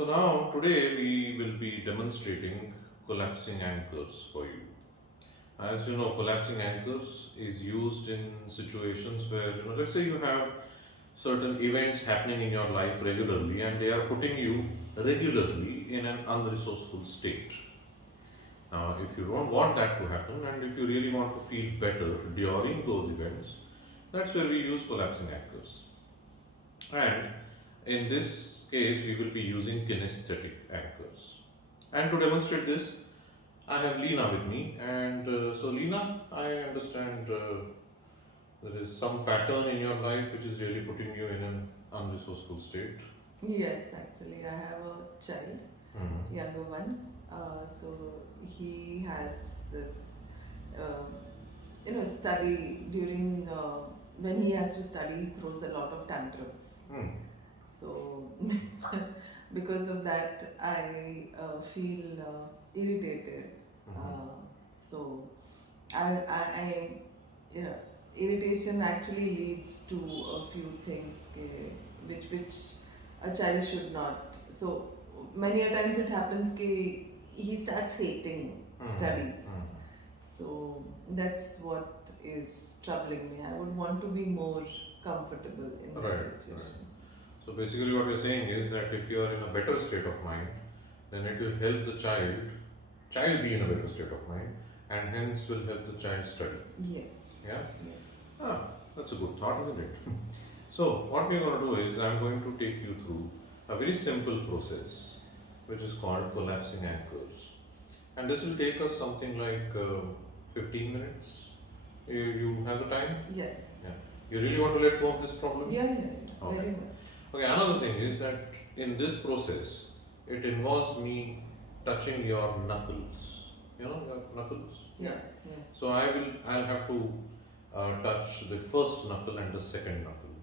So now today we will be demonstrating collapsing anchors for you. As you know, collapsing anchors is used in situations where, let's say you have certain events happening in your life regularly and they are putting you regularly in an unresourceful state. Now, if you don't want that to happen and if you really want to feel better during those events, that's where we use collapsing anchors. And in this case, we will be using kinesthetic anchors. And to demonstrate this, I have Leena with me. And so, Leena, I understand there is some pattern in your life which is really putting you in an unresourceful state. Yes, actually, I have a child, Mhm. younger one. So he has this, uh, study during when he has to study, he throws a lot of tantrums. Mm. So because of that, I feel irritated. Mhm. Uh, so I, you know, irritation actually leads to a few things which a child should not. So many a times it happens he starts hating studies. Mhm. So that's what is troubling me. I would want to be more comfortable in that Right, right. situation. So basically, what we're saying is that if you are in a better state of mind, then it will help the child be in a better state of mind, and hence will help the child study. Yes. Yeah? Yes. Ah, that's a good thought, isn't it? So, what we're going to do is, I'm going to take you through a very simple process which is called collapsing anchors. And this will take us something like 15 minutes. You have the time? Yes. Yeah. You really want to let go of this problem? Yeah, yeah, Okay. very much. Okay, another thing is that in this process, it involves me touching your knuckles. You know, your knuckles. Yeah, yeah. So I'll have to touch the first knuckle and the second knuckle.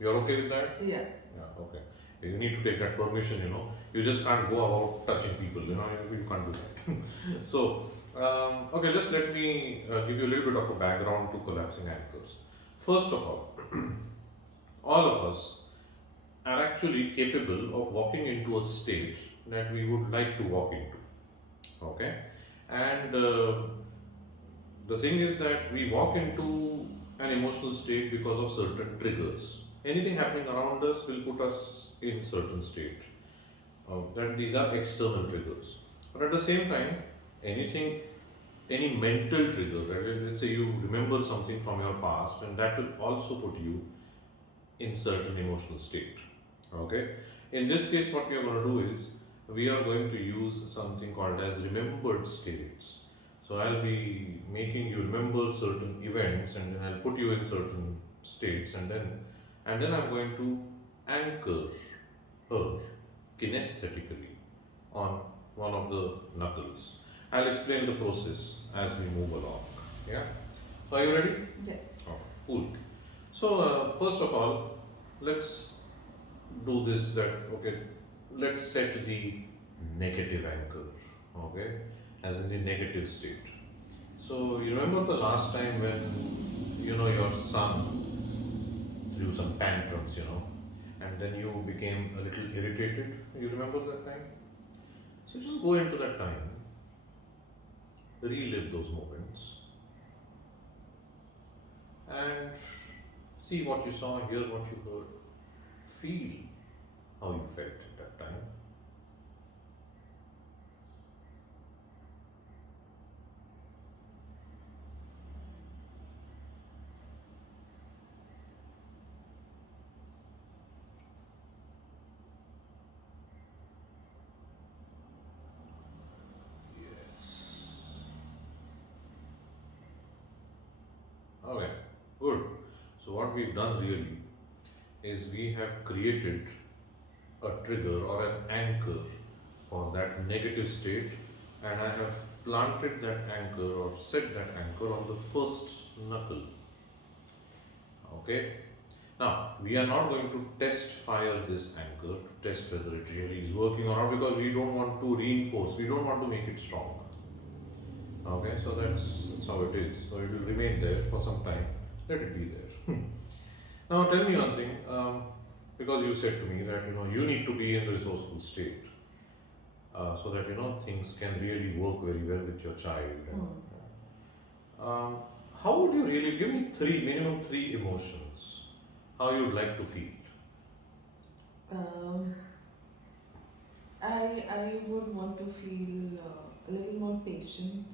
You're okay with that? Yeah. Yeah, okay. You need to take that permission. You just can't go about touching people. You can't do that. So, okay, just let me give you a little bit of a background to collapsing anchors. First of all of us are actually capable of walking into a state that we would like to walk into. Okay? And the thing is that we walk into an emotional state because of certain triggers. Anything happening around us will put us in certain state. That these are external triggers. But at the same time, anything, any mental trigger, right? Let's say you remember something from your past, and that will also put you in certain emotional state. Okay. In this case, what we are going to do is we are going to use something called as remembered states. So I'll be making you remember certain events, and then I'll put you in certain states, and then I'm going to anchor her kinesthetically on one of the knuckles. I'll explain the process as we move along. Yeah. So are you ready? Yes. Oh, cool. So first of all, let's do this. Okay. Let's set the negative anchor. Okay, as in the negative state. So you remember the last time when your son threw some tantrums, and then you became a little irritated. You remember that time? So just go into that time, relive those moments, and see what you saw, hear what you heard, feel how you felt at that time. Yes. Okay, good. So, what we've done really is we have created a trigger or an anchor for that negative state, and I have planted that anchor or set that anchor on the first knuckle. Okay. Now, we are not going to test fire this anchor to test whether it really is working or not, because we don't want to reinforce, we don't want to make it strong. Okay, so that's how it is. So it will remain there for some time. Let it be there. Now tell me one thing, because you said to me that you need to be in a resourceful state. so that things can really work very well with your child. Um, how would you really give me minimum three emotions? How you would like to feel? Um, I would want to feel a little more patient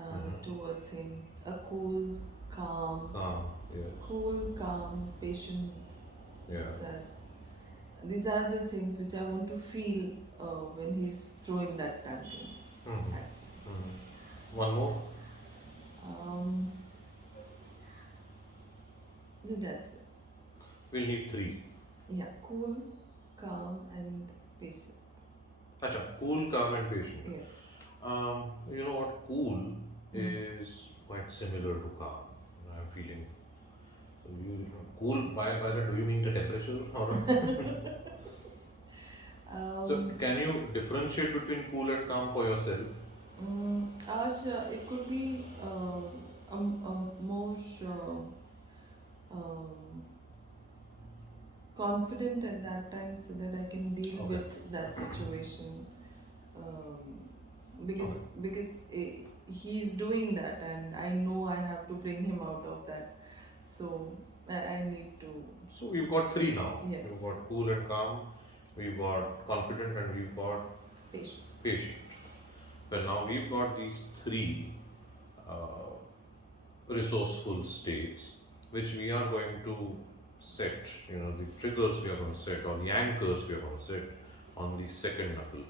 Mm-hmm. towards him. A cool, calm, Yes. patient. Yeah. These are, these are the things which I want to feel when he's throwing that tantrums. Mm-hmm. Actually. Mm-hmm. One more. Um, that's it. We'll need three. Yeah, cool, calm, and patient. Acha, cool, calm, and patient. Yes. You know what? Cool Mm. is quite similar to calm. I'm feeling. So cool, by that, do you mean the temperature? Or so, Um, can you differentiate between cool and calm for yourself? Asha, it could be a more um, confident at that time so that I can deal Okay. with that situation. Um, Okay. because he's doing that and I know I have to bring him out of that. So I need to. So we've got three now. Yes. We've got cool and calm, we've got confident, and we've got Patient. patient. Well, now we've got these three uh, resourceful states which we are going to set, the triggers we are going to set or the anchors we are going to set on the second knuckle.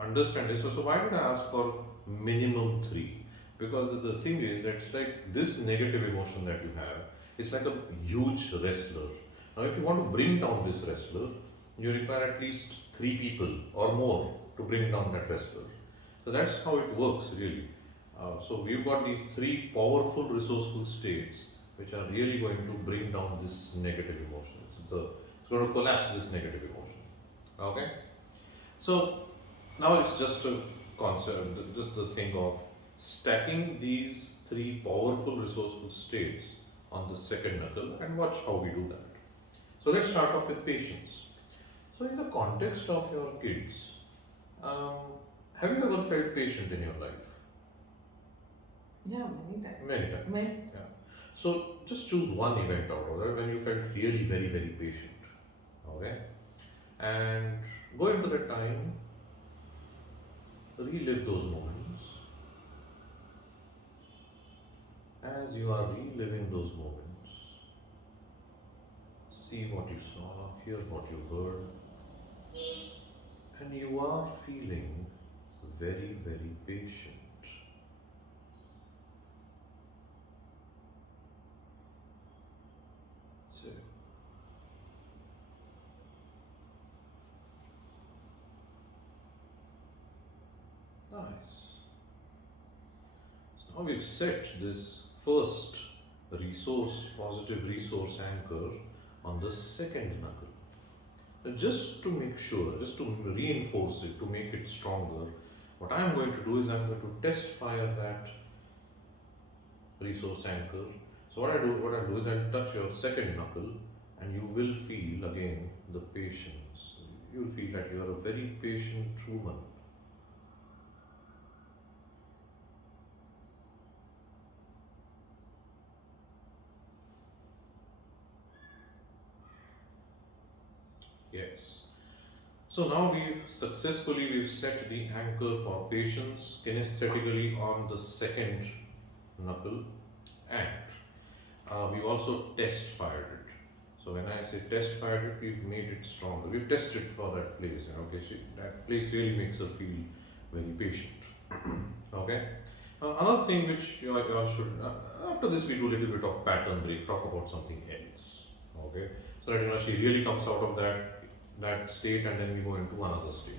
Understand this. So why did I ask for minimum three? Because the thing is that it's like this negative emotion that you have, it's like a huge wrestler. Now, if you want to bring down this wrestler, you require at least three people or more to bring down that wrestler. So that's how it works, really. So we've got these three powerful, resourceful states which are really going to bring down this negative emotion. It's going to collapse this negative emotion. Okay? So now it's just a concept, just the thing of stacking these three powerful, resourceful states on the second knuckle and watch how we do that. So let's start off with patience. So, in the context of your kids, um, have you ever felt patient in your life? Yeah, many times. Many times. Many. Yeah. So just choose one event out of that when you felt really very, very patient. Okay? And go into that time, relive those moments. As you are reliving those moments, see what you saw, hear what you heard, and you are feeling very, very patient. So, nice. So now we've set this first positive resource anchor on the second knuckle. Just to make sure, just to reinforce it, to make it stronger, what I am going to do is I am going to test fire that resource anchor. So what I do is I'll touch your second knuckle, and you will feel again the patience. You'll feel that you are a very patient woman. Yes. So now we've set the anchor for patience kinesthetically on the second knuckle, and we've also test fired it. So when I say test fired it, we've made it stronger. We've tested for that place. Okay, so that place really makes her feel very patient. Okay. Another thing which you all should after this we do a little bit of pattern break, talk about something else. Okay, so that she really comes out of that state, and then we go into another state.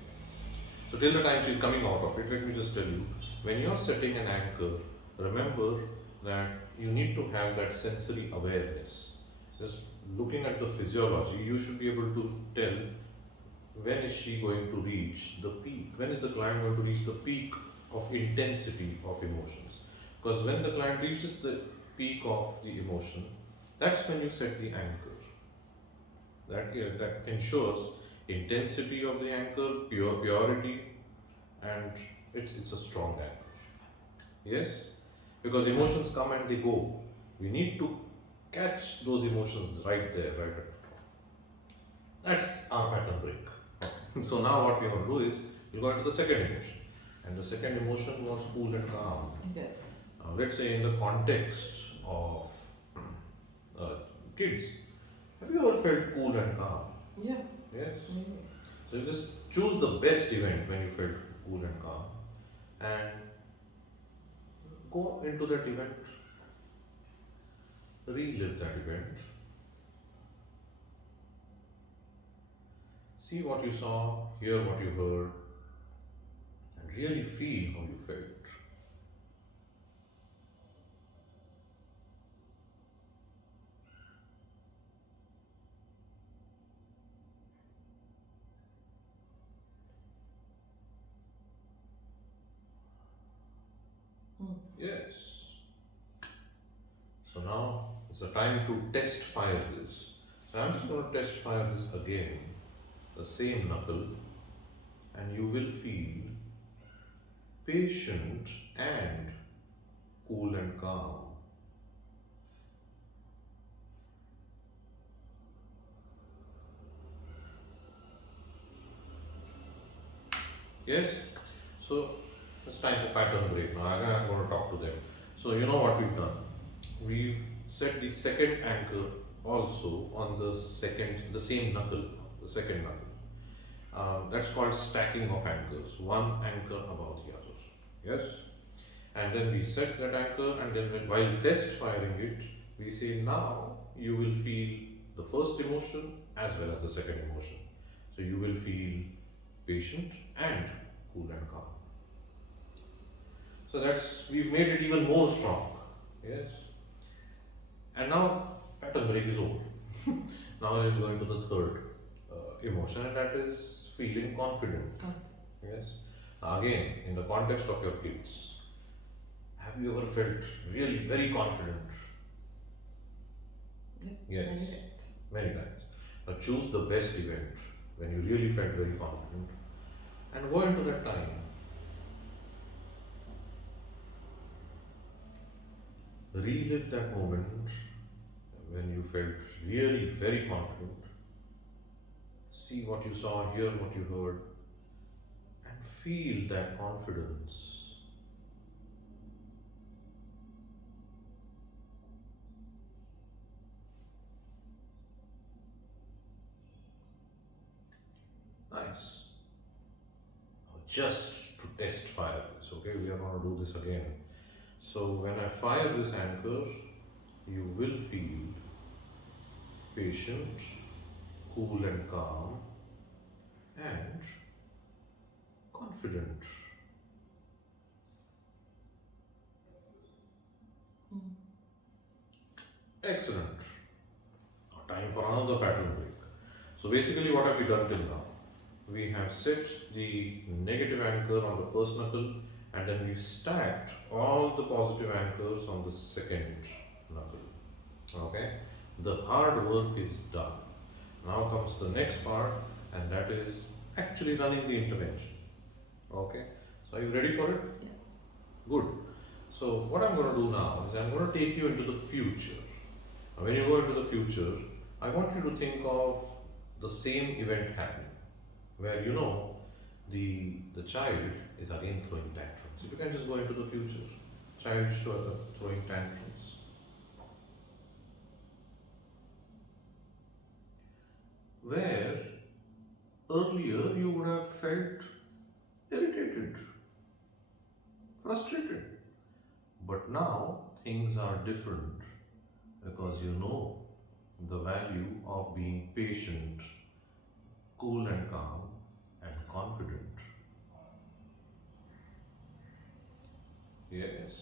So till the time she's coming out of it, let me just tell you, when you're setting an anchor, remember that you need to have that sensory awareness. Just looking at the physiology, you should be able to tell when is she going to reach the peak, when is the client going to reach the peak of intensity of emotions. Because when the client reaches the peak of the emotion, that's when you set the anchor. That ensures intensity of the anchor, purity, and it's a strong anchor. Yes, because emotions come and they go. We need to catch those emotions right there, right at the top. That's our pattern break. So now what we want to do is we'll go into the second emotion, and the second emotion was cool and calm. Yes. Let's say in the context of uh, kids, have you ever felt cool and calm? Yeah. Yes. Mm. So you just choose the best event when you felt cool and calm, and go into that event, relive that event, see what you saw, hear what you heard, and really feel how you felt. Mm. Yes. So now it's the time to test fire this. So I'm just going to test fire this again, the same knuckle, and you will feel patient and cool and calm. Yes? So it's time for pattern break now. I'm going to talk to them. So you know what we've done? We've set the second anchor also on the same knuckle, the second knuckle. That's called stacking of anchors, one anchor above the other. Yes? And then we set that anchor, and then while test firing it, we say now you will feel the first emotion as well as the second emotion. So you will feel patient and cool and calm. So that's, we've made it even more strong. Yes. And now pattern break is over. Now it is going to the third emotion, and that is feeling confident. Yes. Again, in the context of your kids, have you ever felt really very confident? Yeah. Yes. Many times. Many times. Now choose the best event when you really felt very confident and go into that time. Relive that moment when you felt really very confident. See what you saw, hear what you heard, and feel that confidence. Nice. Now just to test fire this, okay? We are going to do this again. So when I fire this anchor, you will feel patient, cool and calm, and confident. Mm. Excellent. Now time for another pattern break. So basically what have we done till now? We have set the negative anchor on the first knuckle, and then we've stacked all the positive anchors on the second knuckle. Okay? The hard work is done. Now comes the next part, and that is actually running the intervention. Okay? So are you ready for it? Yes. Good. So what I'm going to do now is I'm going to take you into the future. Now, when you go into the future, I want you to think of the same event happening, where you know the child is again throwing tantrums. If you can just go into the future, child throwing tantrums, where earlier you would have felt irritated, frustrated, but now things are different because you know the value of being patient, cool and calm, and confident. Yes.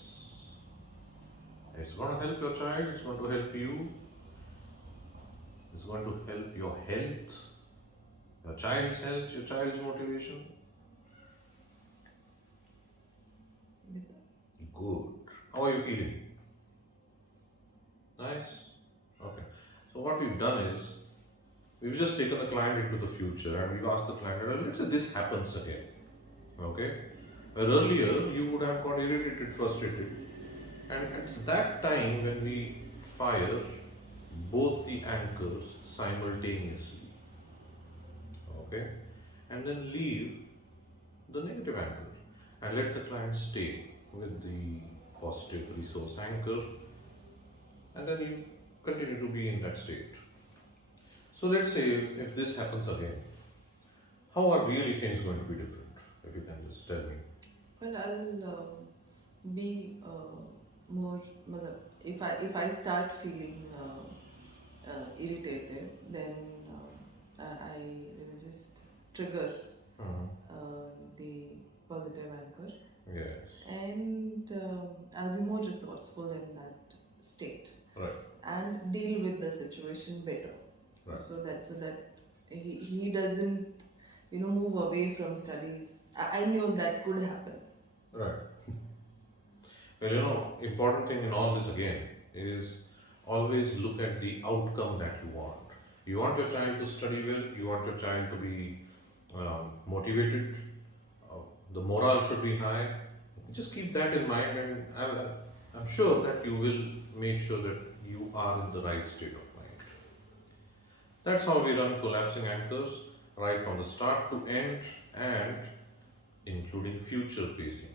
It's going to help your child, it's going to help you, it's going to help your health, your child's health, your child's motivation. Good. How are you feeling? Nice. Okay. So what we've done is we've just taken the client into the future and we've asked the client, "Well, let's say this happens again, okay? Well, earlier you would have got irritated, frustrated, and it's that time when we fire both the anchors simultaneously, okay? And then leave the negative anchor and let the client stay with the positive resource anchor, and then you continue to be in that state. So let's say if this happens again, how are really things going to be different? If you can just tell me. Well, I'll be more. If I start feeling irritated, then I will just trigger the positive anchor, Yeah. and I'll be more resourceful in that state, Right. and deal with the situation better. Right. So that he doesn't move away from studies. I knew that could happen. Right. Well, important thing in all this again is always look at the outcome that you want. You want your child to study well, you want your child to be motivated, the morale should be high. Just keep that in mind, and I'm sure that you will make sure that you are in the right state of mind. That's how we run collapsing anchors, right from the start to end, and including future pacing.